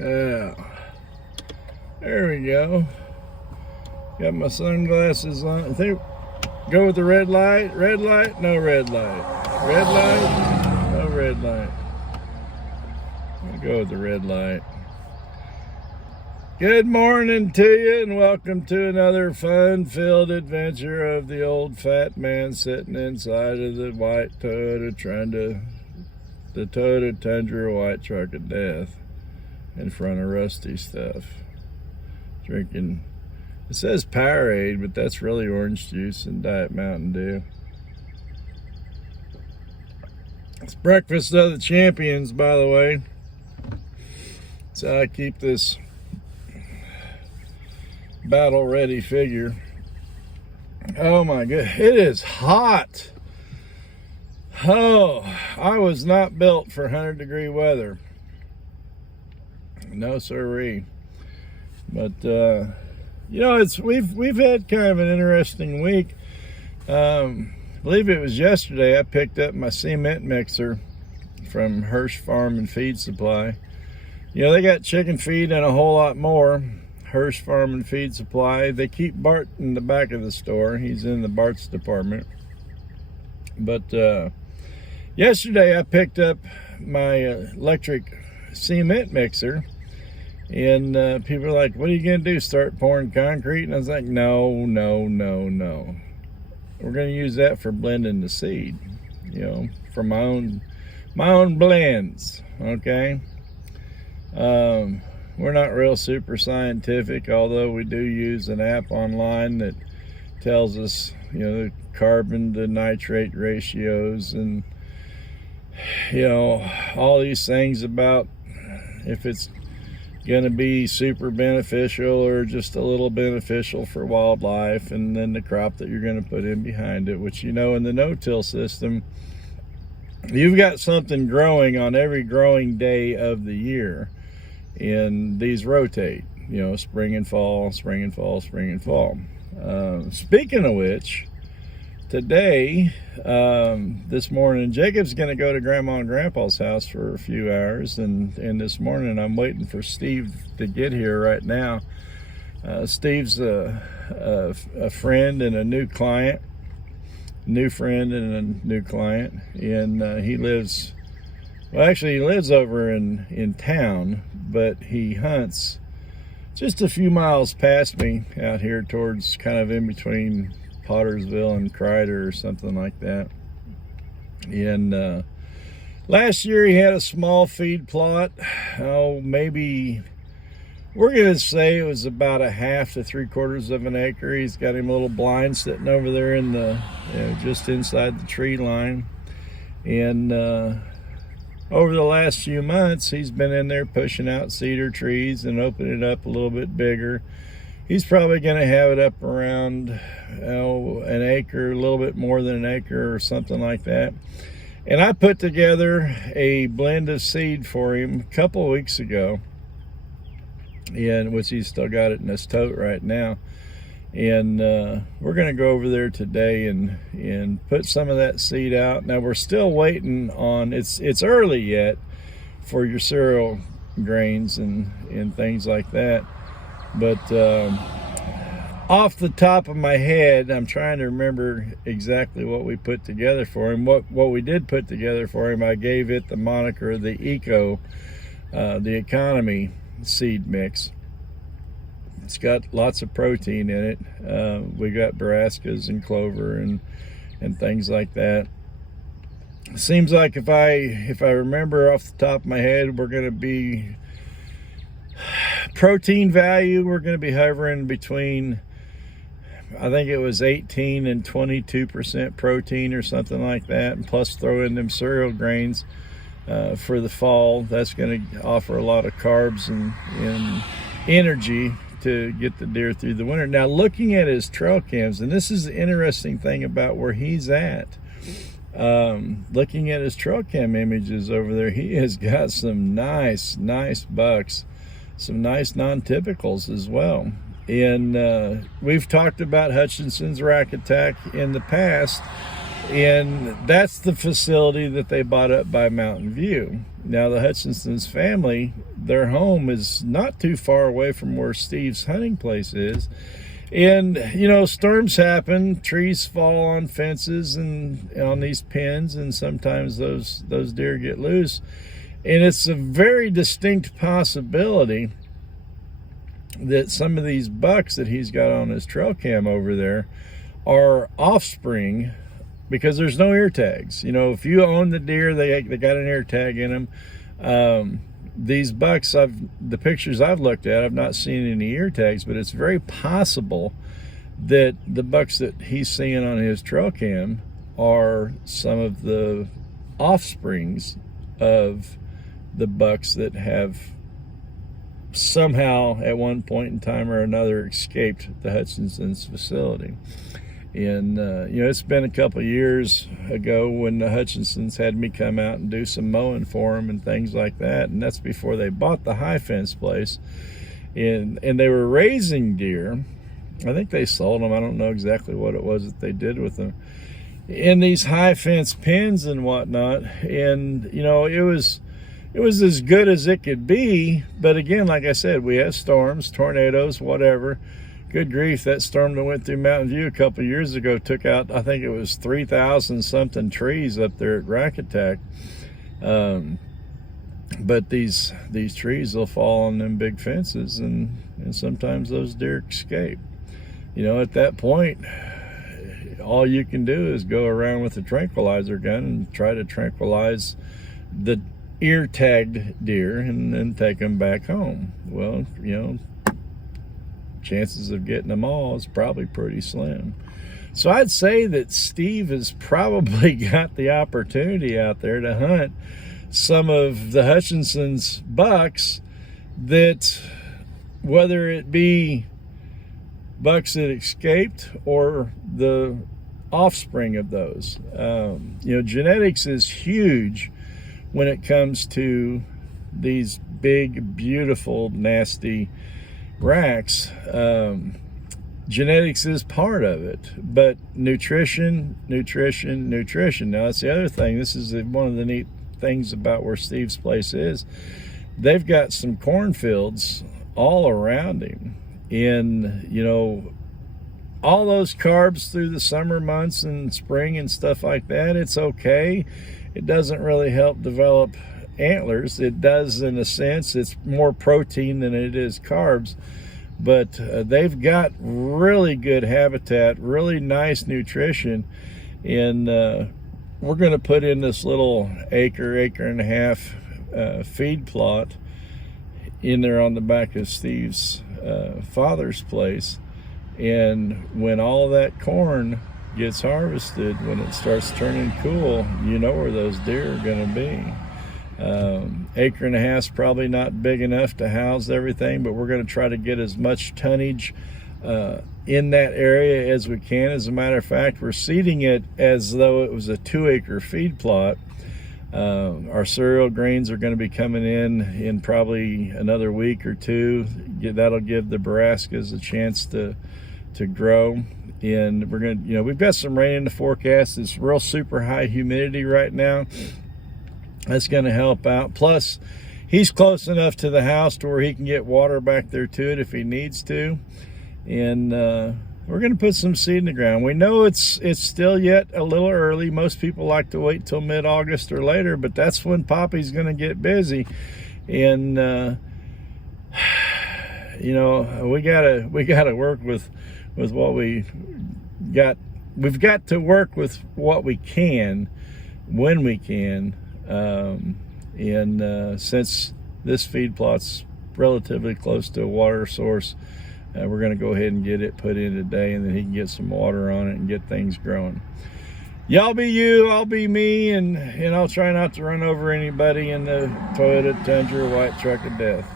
Yeah. There we go. Got my sunglasses on. I think go with the red light. Red light, no red light. Red light, no red light. I'll go with the red light. Good morning to you, and welcome to another fun-filled adventure of the old fat man sitting inside of the white Toyota, the Toyota Tundra white truck of death in front of rusty stuff. Drinking, it says Powerade, but that's really orange juice and Diet Mountain Dew. It's breakfast of the champions, by the way. That's how I keep this battle ready figure. Oh my god, it is hot. Oh, I was not built for 100-degree weather. No siree. But you know, we've had kind of an interesting week. I believe it was yesterday I picked up my cement mixer from Hirsch Farm and Feed Supply. You know, they got chicken feed and a whole lot more. Hirsch Farm and Feed Supply. They keep Bart in the back of the store. He's in the Bart's department. But yesterday I picked up my electric cement mixer, and people are like, what are you gonna do, start pouring concrete? And I was like, no. We're gonna use that for blending the seed, you know, for my own blends. Okay. We're not real super scientific, although we do use an app online that tells us, you know, the carbon to nitrate ratios and, you know, all these things about if it's going to be super beneficial or just a little beneficial for wildlife, and then the crop that you're going to put in behind it, which, you know, in the no-till system, you've got something growing on every growing day of the year. And these rotate, you know, spring and fall, spring and fall, spring and fall. Speaking of which, today, this morning, Jacob's going to go to Grandma and Grandpa's house for a few hours. And this morning, I'm waiting for Steve to get here right now. Steve's a friend and a new client, new friend and a new client. And he lives... Well, actually, he lives over in town, but he hunts just a few miles past me out here towards kind of in between Pottersville and Crider or something like that. And last year he had a small feed plot. Oh, maybe we're going to say it was about 1/2 to 3/4 of an acre. He's got him a little blind sitting over there in the, just inside the tree line. And over the last few months, he's been in there pushing out cedar trees and opening it up a little bit bigger. He's probably going to have it up around an acre, a little bit more than an acre or something like that. And I put together a blend of seed for him a couple of weeks ago, and which he's still got it in his tote right now. And we're going to go over there today and put some of that seed out. Now we're still waiting on, it's early yet for your cereal grains and things like that. But off the top of my head, I'm trying to remember exactly what we put together for him. What we did put together for him, I gave it the moniker, the economy seed mix. It's got lots of protein in it. We got brassicas and clover and things like that. It seems like if I remember off the top of my head, we're going to be protein value. We're going to be hovering between, I think it was 18 and 22% protein or something like that. And plus throw in them cereal grains for the fall. That's going to offer a lot of carbs and energy to get the deer through the winter. Now, looking at his trail cams, and this is the interesting thing about where he's at, looking at his trail cam images over there, he has got some nice bucks, some nice non-typicals as well. And we've talked about Hutchinson's Rack Attack in the past, and that's the facility that they bought up by Mountain View. Now the Hutchinson's family, their home is not too far away from where Steve's hunting place is. And, you know, storms happen, trees fall on fences and on these pens, and sometimes those deer get loose. And it's a very distinct possibility that some of these bucks that he's got on his trail cam over there are offspring, because there's no ear tags. You know, if you own the deer, they got an ear tag in them. These bucks, the pictures I've looked at, I've not seen any ear tags, but it's very possible that the bucks that he's seeing on his trail cam are some of the offsprings of the bucks that have somehow at one point in time or another escaped the Hutchinson's facility. And you know, it's been a couple of years ago when the Hutchinsons had me come out and do some mowing for them and things like that, and that's before they bought the high fence place. And they were raising deer. I think they sold them. I don't know exactly what it was that they did with them in these high fence pens and whatnot. And you know, it was as good as it could be. But again, like I said, we have storms, tornadoes, whatever. Good grief, that storm that went through Mountain View a couple of years ago took out, I think it was 3,000 something trees up there at Rack Attack. But these trees will fall on them big fences, and sometimes those deer escape. You know, at that point, all you can do is go around with a tranquilizer gun and try to tranquilize the ear-tagged deer and then take them back home. Well, you know, chances of getting them all is probably pretty slim. So I'd say that Steve has probably got the opportunity out there to hunt some of the Hutchinson's bucks, that whether it be bucks that escaped or the offspring of those. You know, genetics is huge when it comes to these big, beautiful, nasty racks. Genetics is part of it, but nutrition. Now that's the other thing. This is one of the neat things about where Steve's place is. They've got some cornfields all around him, and you know, all those carbs through the summer months and spring and stuff like that, it's okay. It doesn't really help develop antlers. It does in a sense. It's more protein than it is carbs, but they've got really good habitat, really nice nutrition. And we're going to put in this little acre and a half feed plot in there on the back of Steve's father's place. And when all that corn gets harvested, when it starts turning cool, you know where those deer are going to be. Acre and a half is probably not big enough to house everything, but we're going to try to get as much tonnage in that area as we can. As a matter of fact, we're seeding it as though it was a 2-acre feed plot. Our cereal grains are going to be coming in probably another week or two. That'll give the brassicas a chance to grow. And we're going to, you know, we've got some rain in the forecast. It's real super high humidity right now. That's going to help out. Plus, he's close enough to the house to where he can get water back there to it if he needs to. And we're going to put some seed in the ground. We know it's still yet a little early. Most people like to wait till mid-August or later, but that's when Poppy's going to get busy. And you know, we gotta work with what we got. We've got to work with what we can when we can. Since this feed plot's relatively close to a water source, we're going to go ahead and get it put in today, and then he can get some water on it and get things growing. Y'all be you, I'll be me, and I'll try not to run over anybody in the Toyota Tundra white truck of death.